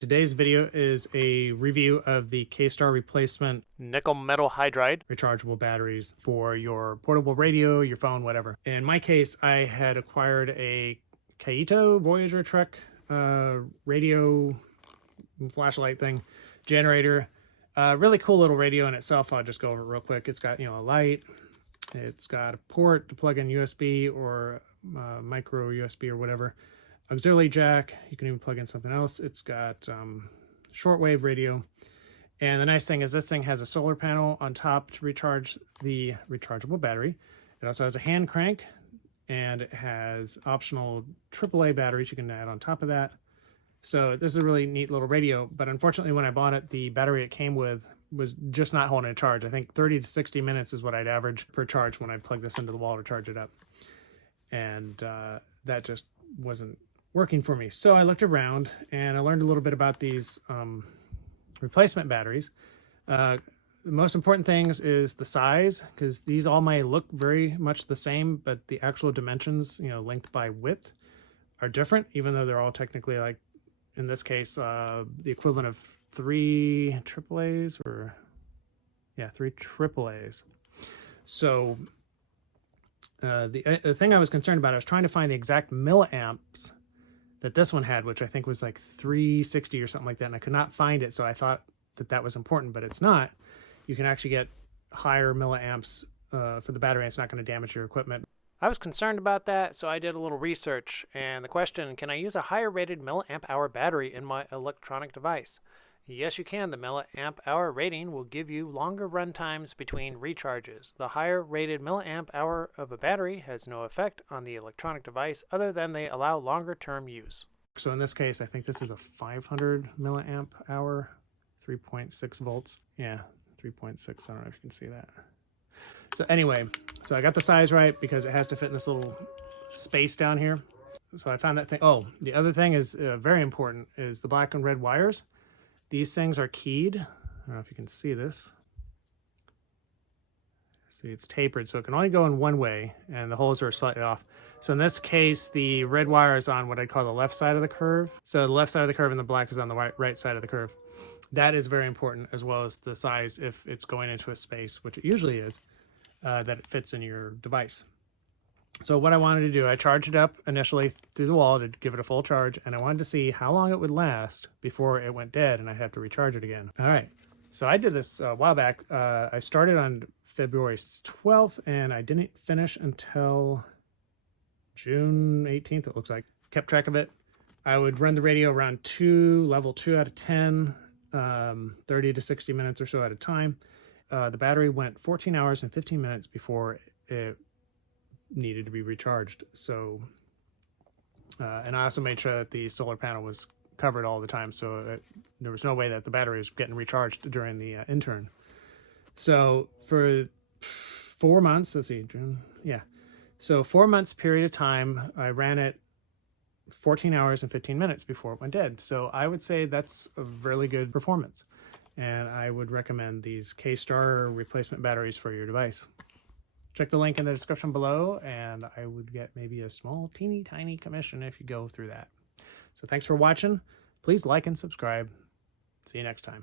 Today's video is a review of the Kastar replacement nickel metal hydride rechargeable batteries for your portable radio, your phone, whatever. In my case, I had acquired a KAITO Voyager truck radio flashlight thing, generator. Really cool little radio in itself. I'll just go over it real quick. It's got, a light. It's got a port to plug in USB or micro USB or whatever. Auxiliary jack. You can even plug in something else. It's got shortwave radio. And the nice thing is this thing has a solar panel on top to recharge the rechargeable battery. It also has a hand crank, and it has optional AAA batteries you can add on top of that. So this is a really neat little radio, but unfortunately when I bought it, the battery it came with was just not holding a charge. I think 30 to 60 minutes is what I'd average per charge when I'd plug this into the wall to charge it up. And that just wasn't working for me. So I looked around and I learned a little bit about these replacement batteries. The most important things is the size, because these all may look very much the same, but the actual dimensions, length by width, are different, even though they're all technically, like in this case, the equivalent of 3 AAAs, or yeah, 3 AAAs. So the thing I was concerned about, I was trying to find the exact milliamps that this one had, which I think was like 360 or something like that, and I could not find it, so I thought that was important, but it's not. You can actually get higher milliamps for the battery, and it's not going to damage your equipment. I was concerned about that, so I did a little research, and the question, can I use a higher rated milliamp hour battery in my electronic device? Yes, you can. The milliamp hour rating will give you longer run times between recharges. The higher rated milliamp hour of a battery has no effect on the electronic device other than they allow longer term use. So in this case, I think this is a 500 milliamp hour, 3.6 volts. Yeah, 3.6. I don't know if you can see that. So anyway, so I got the size right because it has to fit in this little space down here. So I found that thing. Oh, the other thing is very important, is the black and red wires. These things are keyed. I don't know if you can see this. See, it's tapered, so it can only go in one way, and the holes are slightly off. So in this case, the red wire is on what I call the left side of the curve. So the left side of the curve and the black is on the right side of the curve. That is very important, as well as the size, if it's going into a space, which it usually is, that it fits in your device. So what I wanted to do, I charged it up initially through the wall to give it a full charge, and I wanted to see how long it would last before it went dead and I'd have to recharge it again. All right, so I did this a while back. I started on February 12th, and I didn't finish until June 18th, it looks like. Kept track of it. I would run the radio around level 2 out of 10, 30 to 60 minutes or so at a time. The battery went 14 hours and 15 minutes before it needed to be recharged. So and I also made sure that the solar panel was covered all the time, so there was no way that the battery was getting recharged during the intern. So for 4 months, let's see, June, yeah, so 4 months period of time, I ran it 14 hours and 15 minutes before it went dead. So I would say that's a really good performance, and I would recommend these Kastar replacement batteries for your device. Check the link in the description below, and I would get maybe a small, teeny tiny commission if you go through that. So thanks for watching. Please like and subscribe. See you next time.